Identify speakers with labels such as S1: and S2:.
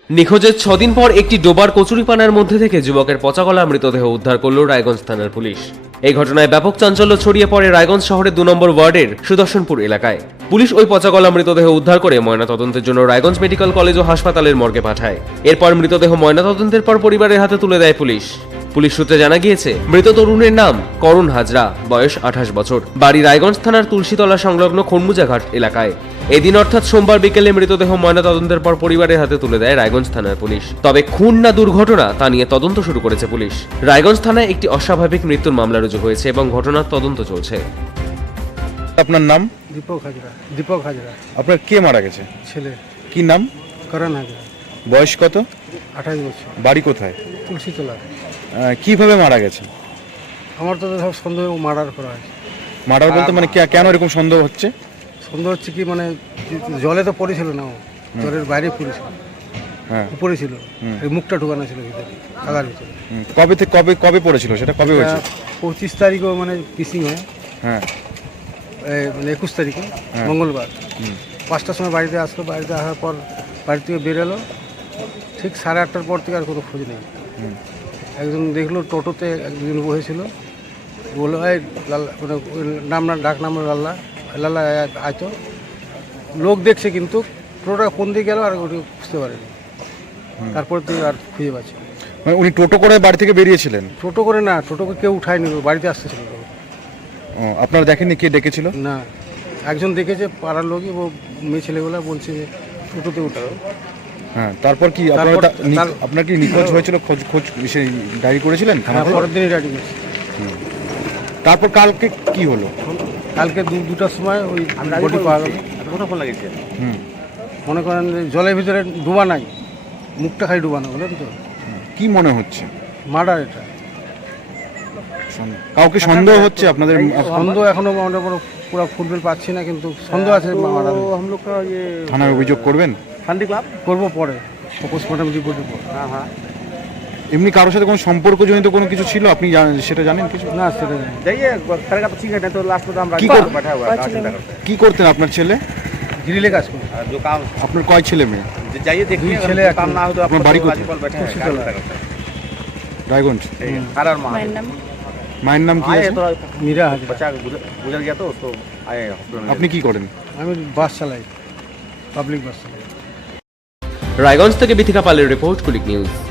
S1: নিখোঁজের 6 দিন পর একটি ডোবার কচুরিপানার মধ্যে থেকে যুবকের পচাগলা মৃতদেহ উদ্ধার করল রায়গঞ্জ থানার পুলিশ। এই ঘটনায় ব্যাপক চাঞ্চল্য ছড়িয়ে পড়ে রায়গঞ্জ শহরের 2 নম্বর ওয়ার্ডের সুদর্শনপুর এলাকায়। পুলিশ ওই পচাগলা মৃতদেহ উদ্ধার করে ময়নাতদন্তের জন্য রায়গঞ্জ মেডিকেল কলেজ ও হাসপাতালের মর্গে পাঠায়। এরপর মৃতদেহ ময়নাতদন্তের পর পরিবারের হাতে তুলে দেয় পুলিশ। পুলিশ সূত্রে জানা গিয়েছে, মৃত তরুণের নাম করুণ হাজরা, বয়স 28 বছর, বাড়ি রায়গঞ্জ থানার তুলসীতলা সংলগ্ন খনমুজাঘাট এলাকায়। এদিন অর্থাৎ সোমবার বিকেলে মৃতদেহ ময়নাতদন্তের পর পরিবারের হাতে তুলে দেয় রায়গঞ্জ থানার পুলিশ। তবে খুন না দুর্ঘটনা তা নিয়ে তদন্ত শুরু করেছে পুলিশ। রায়গঞ্জ থানায় একটি অস্বাভাবিক মৃত্যুর মামলা রুজু হয়েছে এবং ঘটনার তদন্ত চলছে।
S2: আপনার নাম?
S3: দীপক হাজরা। দীপক হাজরা।
S2: আপনার কে মারা গেছে?
S3: ছেলে।
S2: কি নাম?
S3: করণ হাজরা।
S2: বয়স কত?
S3: 28 বছর।
S2: বাড়ি কোথায়?
S3: তুলসীতলা।
S2: কিভাবে মারা গেছে?
S3: আমার তো সব সন্দেহ মার্ডার করা হয়েছে।
S2: মার্ডার বলতে মানে কেন এরকম সন্দেহ হচ্ছে?
S3: সন্দেহ হচ্ছে কি, মানে জলে তো পড়েছিল না, ও জলের বাইরে পড়েছিল,
S2: হ্যাঁ,
S3: উপরে ছিল, এই মুখটা ঢুকানো ছিল ভিতরে, থাকার ভিতরে।
S2: কবে থেকে কবে পড়েছিল সেটা কবে হয়েছে?
S3: 25 তারিখও মানে পিসিং হয়,
S2: হ্যাঁ,
S3: মানে 21 তারিখে মঙ্গলবার 5টার সময় বাড়িতে আসলো। বাড়িতে আসার পর বাড়ি থেকে বেরোলো, ঠিক 8:30টার পর থেকে আর কোনো খোঁজ নেই। একজন দেখলো টোটোতে একজন বসেছিল, বললো এই লাল্লা, মানে নাম না ডাক নাম লাল্লা, লাল্লা আয়তো লোক দেখছে, কিন্তু টোটোটা কোন দিকে গেল আর ওটি বুঝতে পারেনি। তারপর থেকে আর খুঁজে পাচ্ছে।
S2: মানে উনি টোটো করে বাড়ি থেকে বেরিয়েছিলেন?
S3: টোটো করে না, টোটোকে কেউ উঠায়নি, বাড়িতে আসতেছিল।
S2: আপনারা দেখেননি কে ডেকেছিল?
S3: না, একজন দেখেছে পাড়ার লোকই, ও মেয়ে ছেলেগুলা বলছে যে টোটোতে উঠাও।
S2: হ্যাঁ, তারপর কি আপনার কি নিখোঁজ হয়েছিল? খোঁজ সেই ডায়েরি করেছিলেন?
S3: পরের দিনই ডাকি গেছে।
S2: তারপর কালকে কি হলো?
S3: কালকে 2টার সময় ওই বডি পাওয়া গেল। মনে করেন যে জলের ভিতরে ডুবা নাই, মুখটা খাই ডুবানো, বলেন তো।
S2: কি মনে হচ্ছে?
S3: মার্ডার এটা।
S2: কাউকে সন্দেহ হচ্ছে আপনাদের?
S3: সন্দেহ এখনো আমরা পুরো ফুলফিল পাচ্ছি না, কিন্তু সন্দেহ আছে মার্ডার।
S2: থানায় অভিযোগ করবেন?
S3: করবো পরে, পোস্টমর্টম রিপোর্টের পর। হ্যাঁ।
S2: এমনি কারোর সাথে কোনো সম্পর্কজনিত কোনো কিছু ছিল আপনি সেটা জানেন কিছু?
S3: না, সেটা
S2: কি করতেন আপনার ছেলে?
S3: গ্রিলে কাজ করে।
S2: আপনার কয় ছেলে মেয়ে?
S3: ছেলে।
S2: আপনার বাড়ি কোথায়? রায়গঞ্জ। মায়ের নাম কি আছে?
S3: মীরা হাজরা।
S2: আপনি কি করেন?
S3: আমি বাস চালাই, পাবলিক বাস চালাই।
S1: রায়গঞ্জ থেকে বিথিকা পালের রিপোর্ট, কুলিক নিউজ।